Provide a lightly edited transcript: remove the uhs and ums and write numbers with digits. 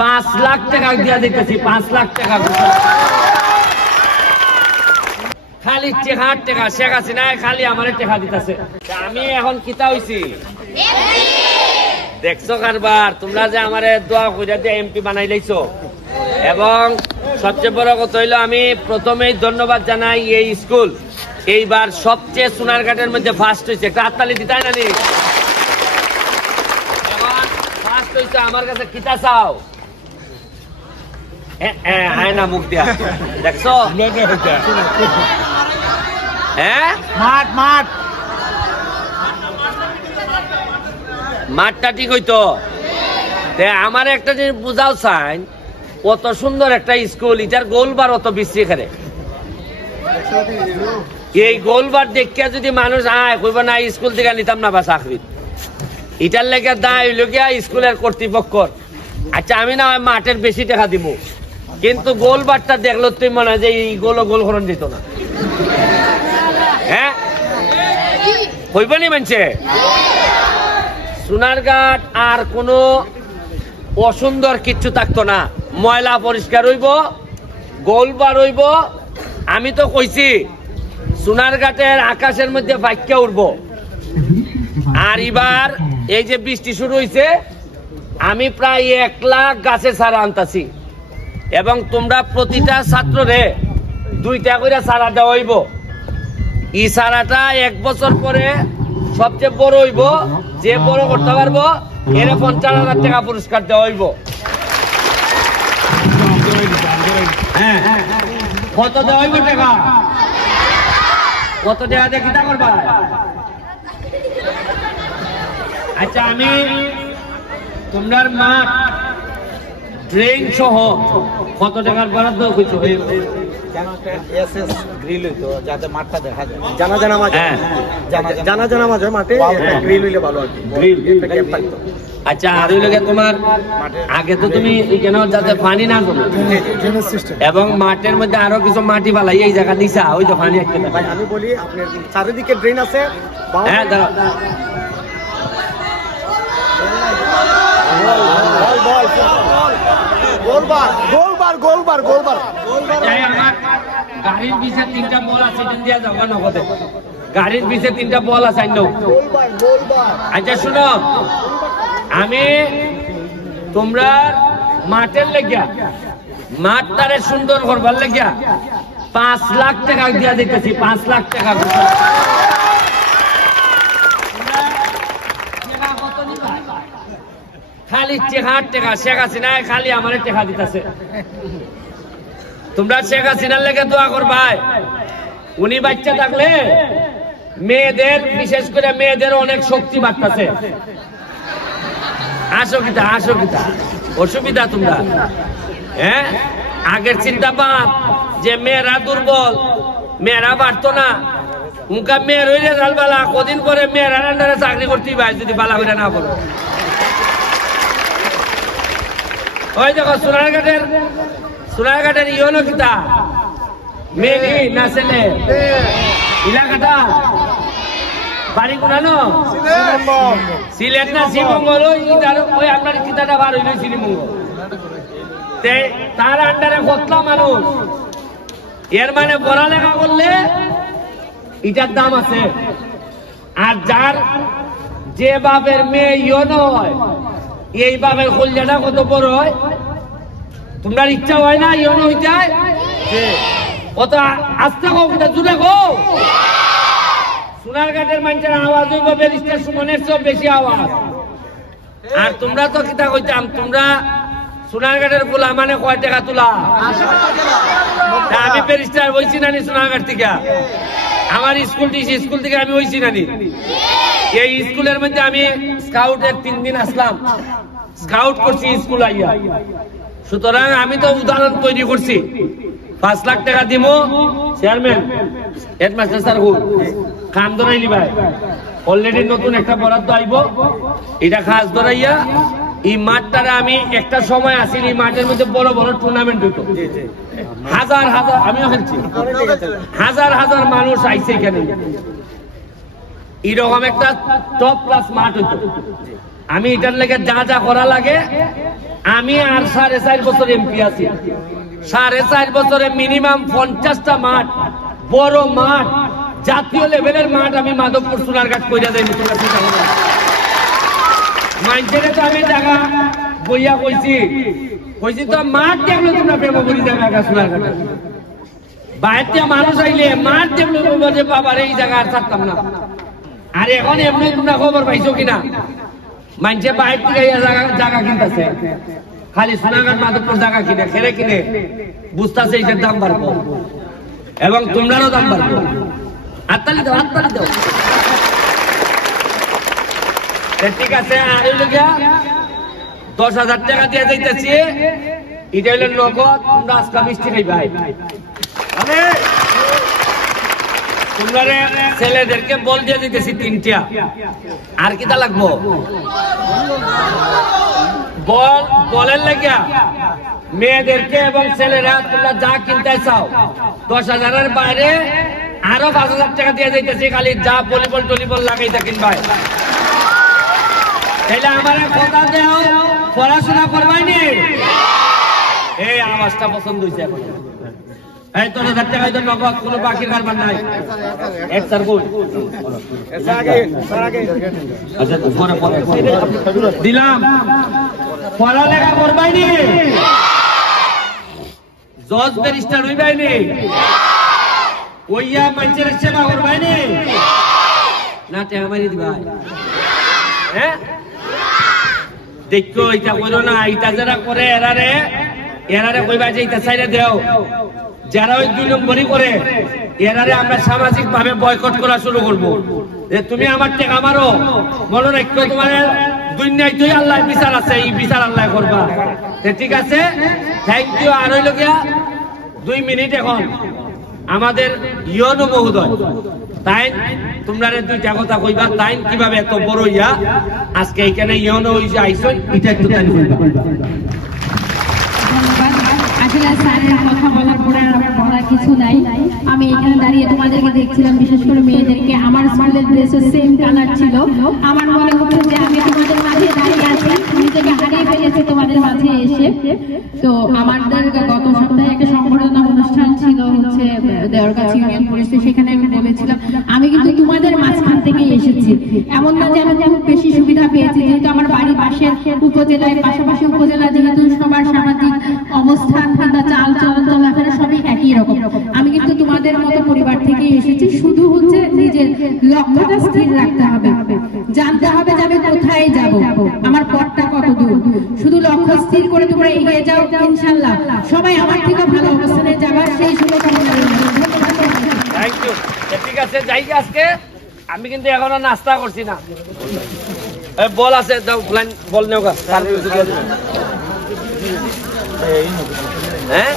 5 লাখ টাকা দিয়া দিতেছি, 5 লাখ টাকা খালি টেকার টাকা। শেখ হাসিনা খালি আমার টাকা দিতেছে। আমি এখন কিতা হইছি দেখছো কারবার? তোমরা যে আমারে দোয়া কইরা দিয়ে এমপি বানাই লাইছো। এবং সবচেয়ে বড় কথা হইলো আমি প্রথমেই ধন্যবাদ জানাই এই স্কুল এইবার সবচেয়ে সোনারঘাটের মধ্যে ফার্স্ট হয়েছে। একটা হাততালি দিতাই না নি? ফার্স্ট হয়েছে। আমার কাছে কিতা চাও? হ্যাঁ না মুখ দিয়া দেখছো? হ্যাঁ মাঠ মাঠ মাঠটা ঠিক হইতো। আমার একটা জিনিস বুঝাও চাই, কত সুন্দর একটা স্কুল, এটার গোলবার অত বিশ্রী করে। এই গোলবার দেখিয়া যদি মানুষ আয় কইব না স্কুল থেকে নিতাম না বা চাকরি, এটার লেগে দায় হইল গিয়া স্কুলের কর্তৃপক্ষর। আচ্ছা আমি না মাঠের বেশি টাকা দিব, কিন্তু গোলবারটা দেখলো তুই মনে হয় যে এই গোল করণ দিত না। হ্যাঁ হইব নি মানছে? সোনারঘাট আর কোনো অসুন্দর কিচ্ছু থাকতো না, ময়লা পরিষ্কার হইব, গোলবার হইব। আমি তো কইছি সোনারঘাটের আকাশের মধ্যে বাক্যা উঠব। আর এবার এই যে বৃষ্টি শুরু হয়েছে, আমি প্রায় 1 লাখ গাছের চারা আনতাছি এবং তোমরা প্রতিটা ছাত্ররে 2টা করে চারা দেওয়া হইব। এই চারাটা 1 বছর পরে সবচেয়ে বড় হইব, যে বড় করতে পারবো এর 50,000 টাকা পুরস্কার দেওয়া হইব। কত দেওয়া হইব টাকা? কত টাকা দিয়ে কিতা করবা? আচ্ছা আমি তোমরার মাঠ ড্রেন সহ কত টাকার বরাদ্দ কিছু আচ্ছা আর ওই লোকে তোমার আগে তো তুমি এখানে যাতে পানি না জমে এবং মাঠের মধ্যে আরো কিছু মাটি বালাই এই জায়গা দিছা, ওই তো পানি আমি বলি আপনার চারিদিকে ড্রেন আছে। হ্যাঁ দাঁড়াও গাড়ির পিছে 3টা বল আছে, দিয়া যাবো নগদে। গাড়ির পিছে 3টা বল আছে। আচ্ছা শুনো, আমি তোমরা মাঠের লেগিয়া মাঠটারে সুন্দর করবার লেগিয়া 5 লাখ টাকা দিয়া দিতেছি, 5 লাখ টাকা। খালি টেকার টাকা। শেখ হাসিনা খালি আমার টাকা দিতেছে। তোমরা শেখ হাসিনার লেগে দোয়া করবাই। উনি বাচ্চা থাকলে মেয়েদের, বিশেষ করে মেয়েদের অনেক শক্তি বাড়তেছে। আসো কিতা অসুবিধা তোমরা? হ্যাঁ আগের চিন্তা পাপ যে মেয়েরা দুর্বল, মেয়েরা বাড়তো না। উনকা মেয়ের হইলে বালা, কদিন পরে মেয়েরা আন্ডারে চাকরি করতেই পারে যদি বালা হইলে না বলো। ওই দেখো সোনারঘাটের ইয়নো কিতা মেয়ে না ছেলে এলাকাটা বাড়ি কোনানো সিলেট না শ্রীমঙ্গল, ওই আপনার কিতাটা বার হইল শ্রীমঙ্গল। তার আন্ডারে কতলা মানুষ। এর মানে পড়ালেখা করলে এটার দাম আছে। আর যার যে বাপের মেয়ে ইয়নো হয়, এই বাপের কল্যাণটা কত বড় হয়। তোমরা ইচ্ছা হয় না ইয়নো হয়ে যায়? কত আস্তে হোক, জুড়ে হোক। সোনারঘাটের মানুষের আওয়াজ হইব ব্যারিস্টার সুমনের চেয়ে বেশি আওয়াজ। আর তোমরা তো কিতা কইতাম, তোমরা সোনারঘাটের পোলা মানে কয় টাকা তোলা? আমি ব্যারিস্টার হইছি নানি সোনারঘাট থেকে? আমার স্কুল থেকে আমি হইছি নানি? এই স্কুলের মধ্যে আমি স্কাউটের 3 দিন আসলাম, স্কাউট করছি স্কুল আইয়া। সুতরাং আমি তো উদাহরণ তৈরি করছি। 5 লাখ টাকা দিব চেয়ারম্যান হেডমাস্টার স্যার খাম ধরাইলি ভাই। অলরেডি নতুন একটা বরাদ্দ আইব, এটা খাস ধরাইয়া এই মাঠটারে আমি একটা সময় আসি, এই মাঠের মধ্যে বড় বড় টুর্নামেন্ট হইতো। হাজার আমিও খেলছি, হাজার মানুষ আইছে এখানে। এরকম একটা টপ ক্লাস মাঠ হইতো। আমি এটার লেগে যা যা করা লাগে আমি আর 4.5 বছর এমপি আছি 4.5 বছরে মিনিমাম 50টা মাঠ বড় মাঠ জাতীয় লেভেলের মাঠ আমি মাধবপুর সোনারঘাট কইরা দেই মাইন্ডে তো আমি জায়গা বইয়া কইছি তো মাঠ দেখলো তোমরা প্রেম করি জায়গা সোনারঘাট বাইরে মানুষ আইলে মাঠ দেখলো বলে বাবার এই জায়গা আর ছাড়তাম না আর এখন এমনি তোমরা খবর পাইছো কিনা মাইন্ডে বাইরে থেকে জায়গা কিনতেছে খালি সোনারঘাট মাধবপুর জায়গা কিনে বুঝতেছে এটার দাম বাড়বো এবং তোমরারও দাম বাড়বো হাততালি দাও ঠিক আছে আর গিয়া 10,000 টাকা দিয়ে যাইতেছি এটা হইল নগদ তোমরা আজকা মিষ্টি খাই ভাই তোমরা ছেলেদেরকে বল দিয়ে দিতেছি 3টা আর কিটা লাগবো বলের লাগিয়া মেয়েদেরকে এবং ছেলেরা তোমরা যা কিনতে চাও 10,000-এর বাইরে আরো 5,000 টাকা দিয়ে যাইতেছি খালি যা ভলিবল লাগাইতে কিনবাই তাইলে আমার কথা দেও পড়াশোনা করবাইনি এই আওয়াজটা পছন্দ হয়েছে এখন এই 10,000 টাকা তো নগদ কোনো বাকির কারবার নাই এক স্যার বল আচ্ছা পরে দিলাম পড়ালেখা করবাইনি জজ ব্যারিস্টার হইবাইনি ওইয়া মানুষের সেবা করবাইনি না টাকা মারি দিবাই হ্যাঁ দেখো এটা করো না এটা যারা করে এরারে কইবা যে এটা চাইলে দেও যারা ওই 2 নম্বরই করে এরারে আমরা সামাজিক ভাবে বয়কট করা শুরু করব যে তুমি আমার টাকা মারো মনে রাখো তোমার দুনিয়ায় তুই আল্লাহ বিচার আছে এই বিচার আল্লাহ করবা ঠিক আছে থ্যাংক ইউ আর হইল গিয়া 2 মিনিট এখন আমাদের ইয়নো মহোদয় তাই তোমরা 2টা কথা কইবা তাই কিভাবে এত বড় ইয়া আজকে এখানে ইয়নো হইছে আইছো এটা একটু তাই কইবা আসলে স্যারের কথা বলার পরে আর বলার কিছু নাই আমি এখানে দাঁড়িয়ে তোমাদেরকে দেখছিলাম বিশেষ করে মেয়েদেরকে আমার স্কুলের ড্রেসের সেম কালার ছিল আমার মনে হচ্ছে যে আমি তোমাদের মাঝে দাঁড়িয়ে আছি নিজেকে হারিয়ে ফেলেছি তোমাদের মাঝে এসে তো আমাদের গত সপ্তাহে একটা সংবর্ধনা অনুষ্ঠান ছিল হচ্ছে দেওরগাছি ইউনিয়ন পরিষদে সেখানে আমি বলেছিলাম আমি কিন্তু তোমাদের মাঝখান থেকে এসেছি এমন না যে আমি খুব বেশি সুবিধা পেয়েছি যেহেতু আমার বাড়ির পাশের উপজেলায় পাশাপাশি উপজেলা যেহেতু সবার সামাজিক অবস্থান কিংবা চাল চলন চলাফেরা সবই একই রকম আমি কিন্তু তোমাদের মতো পরিবার থেকে এসেছি শুধু হচ্ছে নিজের লক্ষ্যটা স্থির রাখতে হবে জানতে হবে যে আমি কোথায় যাব আমার পথটা কত দূর শুধু লক্ষ্য স্থির করে তোমরা এগিয়ে যাও ইনশাআল্লাহ সবাই আমার থেকে ভালো অবস্থানে যাবে সেই শুভকামনা থ্যাংক ইউ ঠিক আছে যাই আজকে আমি কিন্তু এখনো নাস্তা করছি না বল আছে দাও বল নেও গা হ্যাঁ